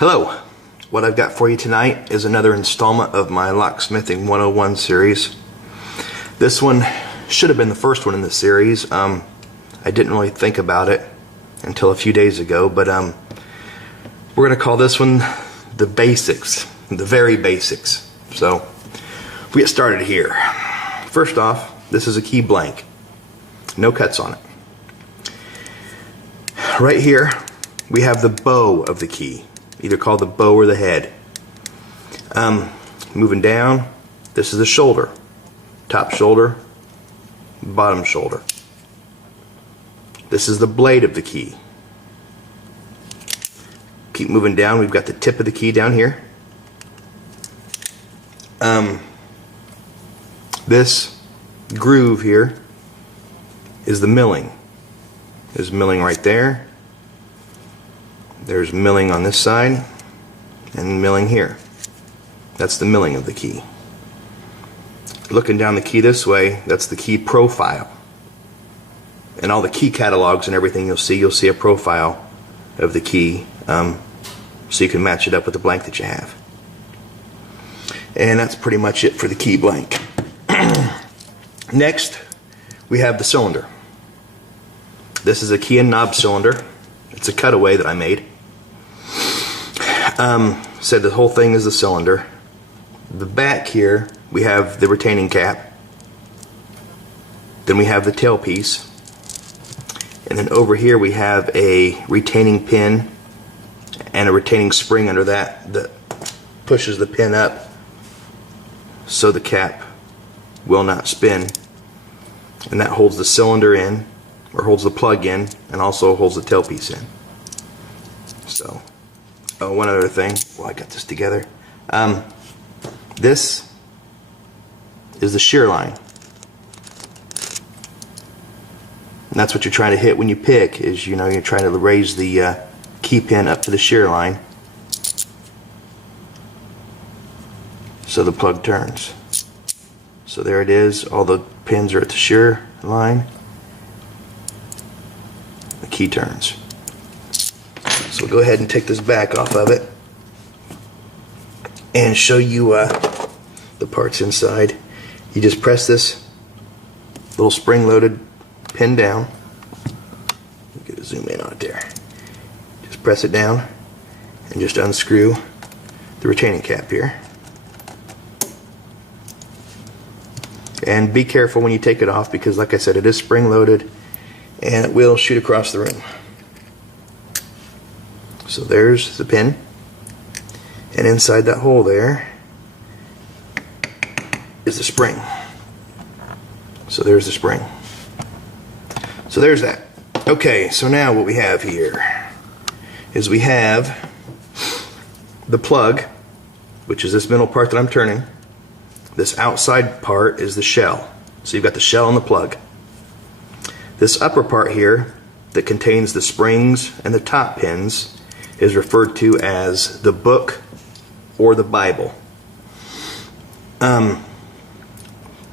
Hello, what I've got for you tonight is another installment of my Locksmithing 101 series. This one should have been the first one in the series. I didn't really think about it until a few days ago, but we're going to call this one the basics, the very basics. So we get started here. First off, this is a key blank, no cuts on it. Right here we have the bow of the key, either called the bow or the head. Moving down, this is the shoulder, top shoulder, bottom shoulder. This is the blade of the key. Keep moving down, we've got the tip of the key down here. This groove here is the milling. There's milling right there. There's milling on this side and milling here. That's the milling of the key. Looking down the key this way, that's the key profile. And all the key catalogs and everything you'll see a profile of the key, so you can match it up with the blank that you have. And that's pretty much it for the key blank. Next, we have the cylinder. This is a key and knob cylinder. It's a cutaway that I made. Said the whole thing is the cylinder. The back here, we have the retaining cap. Then we have the tailpiece. And then over here we have a retaining pin and a retaining spring under that that pushes the pin up so the cap will not spin. And that holds the cylinder in, or holds the plug in, and also holds the tailpiece in. So, one other thing while I got this together. This is the shear line. And that's what you're trying to hit when you pick, is you're trying to raise the key pin up to the shear line so the plug turns. So there it is, all the pins are at the shear line. The key turns. So we'll go ahead and take this back off of it and show you the parts inside. You just press this little spring-loaded pin down. Get a zoom in on it there. Just press it down and just unscrew the retaining cap here. And be careful when you take it off, because like I said, it is spring-loaded and it will shoot across the room. So there's the pin, and inside that hole there is the spring. So there's the spring. So there's that. Okay, so now what we have here is we have the plug, which is this middle part that I'm turning. This outside part is the shell. So you've got the shell and the plug. This upper part here that contains the springs and the top pins is referred to as the book or the Bible.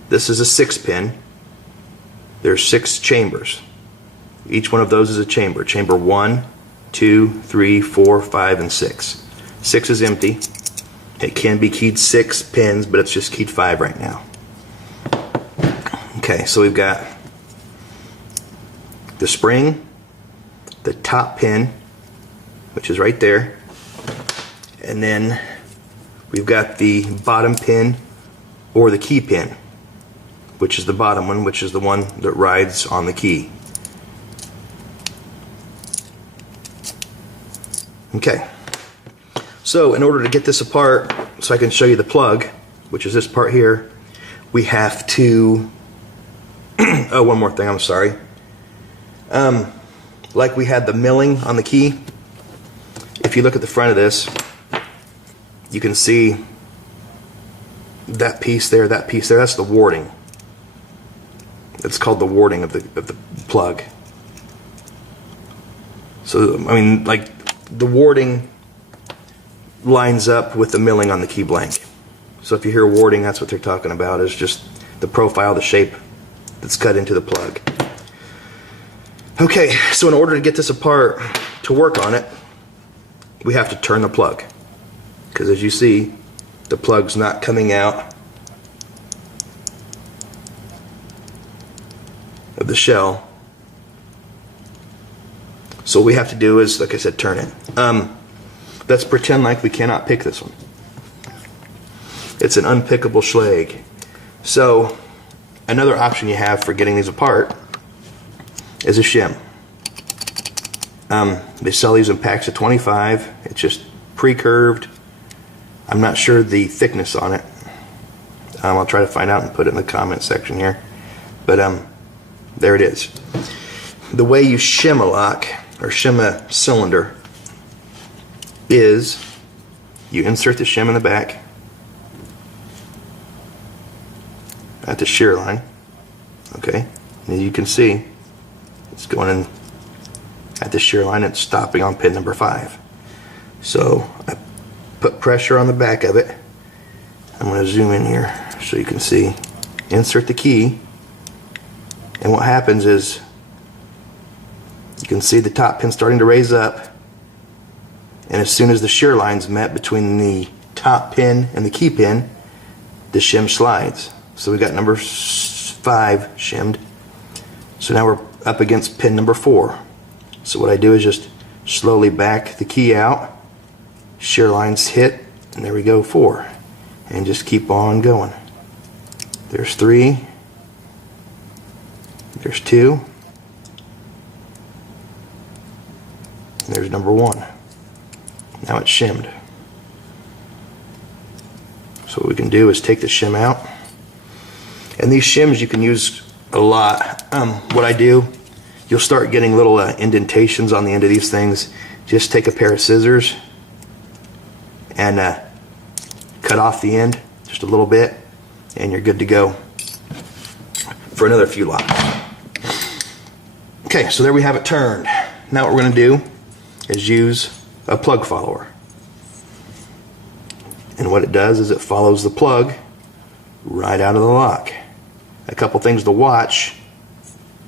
This is a 6-pin. There's 6 chambers. Each one of those is a chamber. Chamber 1, 2, 3, 4, 5, and 6. 6 is empty. It can be keyed 6 pins, but it's just keyed 5 right now. Okay, so we've got the spring, the top pin, which is right there, and then we've got the bottom pin or the key pin, which is the bottom one, which is the one that rides on the key. Okay, so in order to get this apart, so I can show you the plug, which is this part here, we have to oh, one more thing, I'm sorry. Like we had the milling on the key, if you look at the front of this, you can see that piece there, that's the warding. It's called the warding of the plug. So, I mean, like, the warding lines up with the milling on the key blank. So if you hear warding, that's what they're talking about, is just the profile, the shape that's cut into the plug. Okay, so in order to get this apart, to work on it, we have to turn the plug, because as you see, the plug's not coming out of the shell. So what we have to do is, like I said, turn it. Let's pretend like we cannot pick this one. It's an unpickable Schlage. So another option you have for getting these apart is a shim. They sell these in packs of 25. It's just pre-curved. I'm not sure the thickness on it. I'll try to find out and put it in the comment section here. But there it is. The way you shim a lock or shim a cylinder is you insert the shim in the back at the shear line. Okay, and you can see it's going in at the shear line. It's stopping on pin number 5. So I put pressure on the back of it. I'm going to zoom in here so you can see. Insert the key, and what happens is you can see the top pin starting to raise up, and as soon as the shear line's met between the top pin and the key pin, the shim slides. So we got number 5 shimmed. So now we're up against pin number 4. So what I do is just slowly back the key out, shear lines hit, and there we go, 4. And just keep on going. There's 3. There's 2. And there's number 1. Now it's shimmed. So what we can do is take the shim out. And these shims you can use a lot. What I do, you'll start getting little indentations on the end of these things. Just take a pair of scissors and cut off the end just a little bit, and you're good to go for another few locks. Okay, so there we have it turned. Now what we're going to do is use a plug follower. And what it does is it follows the plug right out of the lock. A couple things to watch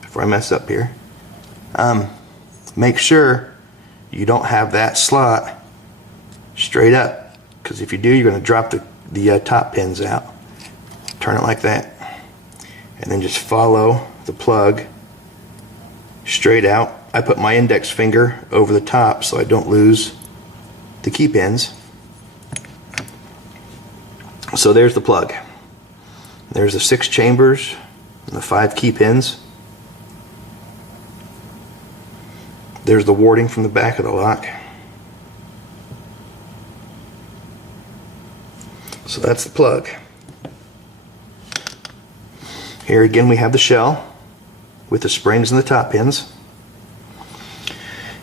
before I mess up here. Make sure you don't have that slot straight up, because if you do, you're going to drop the top pins out. Turn it like that, and then just follow the plug straight out. I put my index finger over the top so I don't lose the key pins. So there's the plug. There's the 6 chambers and the 5 key pins. There's the warding from the back of the lock. So that's the plug. Here again we have the shell with the springs and the top pins.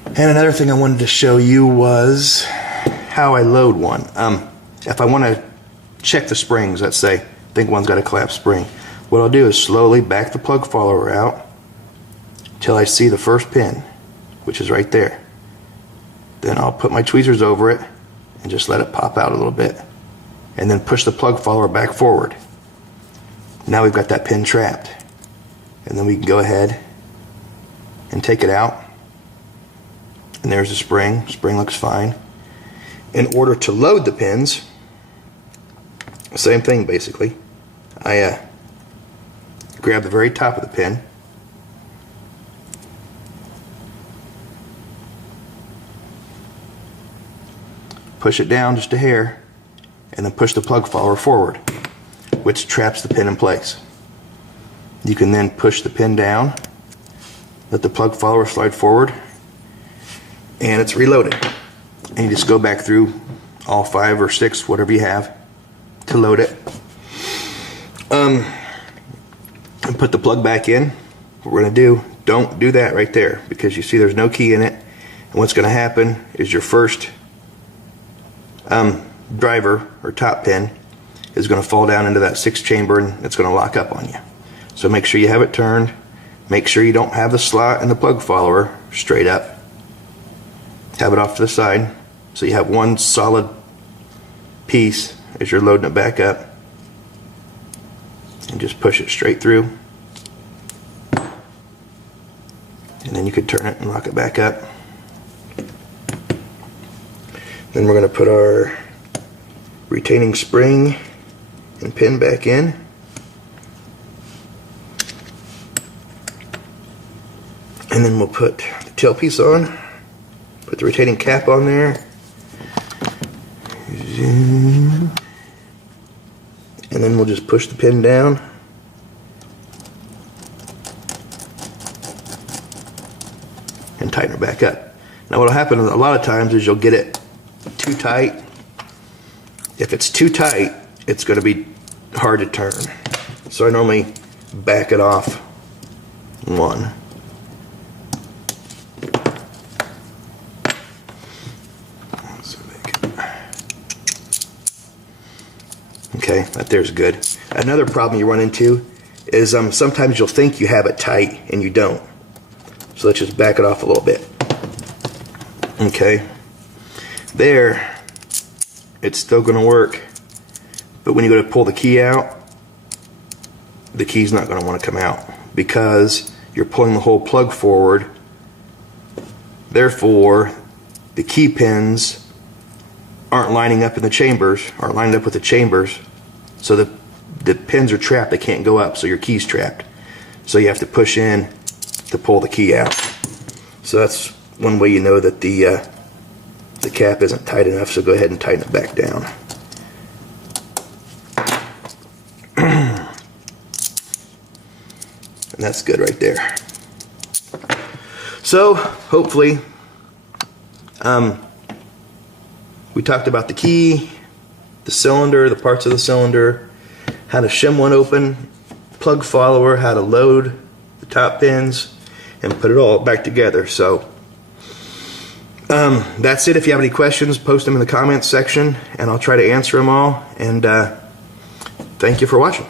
And another thing I wanted to show you was how I load one. If I want to check the springs, let's say, I think one's got a collapsed spring, what I'll do is slowly back the plug follower out till I see the first pin, which is right there. Then I'll put my tweezers over it and just let it pop out a little bit, and then push the plug follower back forward. Now we've got that pin trapped, and then we can go ahead and take it out, and there's the spring. Spring looks fine. In order to load the pins, same thing basically. I grab the very top of the pin, push it down just a hair, and then push the plug follower forward, which traps the pin in place. You can then push the pin down, let the plug follower slide forward, and it's reloaded. And you just go back through all 5 or 6, whatever you have, to load it. And put the plug back in. What we're going to do, don't do that right there, because you see there's no key in it. And what's going to happen is your first driver or top pin is going to fall down into that 6 chamber, and it's going to lock up on you. So make sure you have it turned. Make sure you don't have the slot and the plug follower straight up. Have it off to the side so you have one solid piece as you're loading it back up, and just push it straight through, and then you could turn it and lock it back up. Then we're going to put our retaining spring and pin back in. And then we'll put the tailpiece on, put the retaining cap on there, and then we'll just push the pin down. And tighten it back up. Now what'll happen a lot of times is you'll get it too tight. If it's too tight, it's going to be hard to turn. So I normally back it off one. Okay, that there's good. Another problem you run into is sometimes you'll think you have it tight and you don't. So let's just back it off a little bit. Okay, there, it's still going to work, but when you go to pull the key out, the key's not going to want to come out because you're pulling the whole plug forward. Therefore, the key pins aren't lining up in the chambers, aren't lining up with the chambers, so the pins are trapped, they can't go up, so your key's trapped. So you have to push in to pull the key out. So that's one way you know that the cap isn't tight enough, so go ahead and tighten it back down. And that's good right there. So hopefully we talked about the key, the cylinder, the parts of the cylinder, how to shim one open, plug follower, how to load the top pins, and put it all back together. So that's it. If you have any questions, post them in the comments section and I'll try to answer them all. And thank you for watching.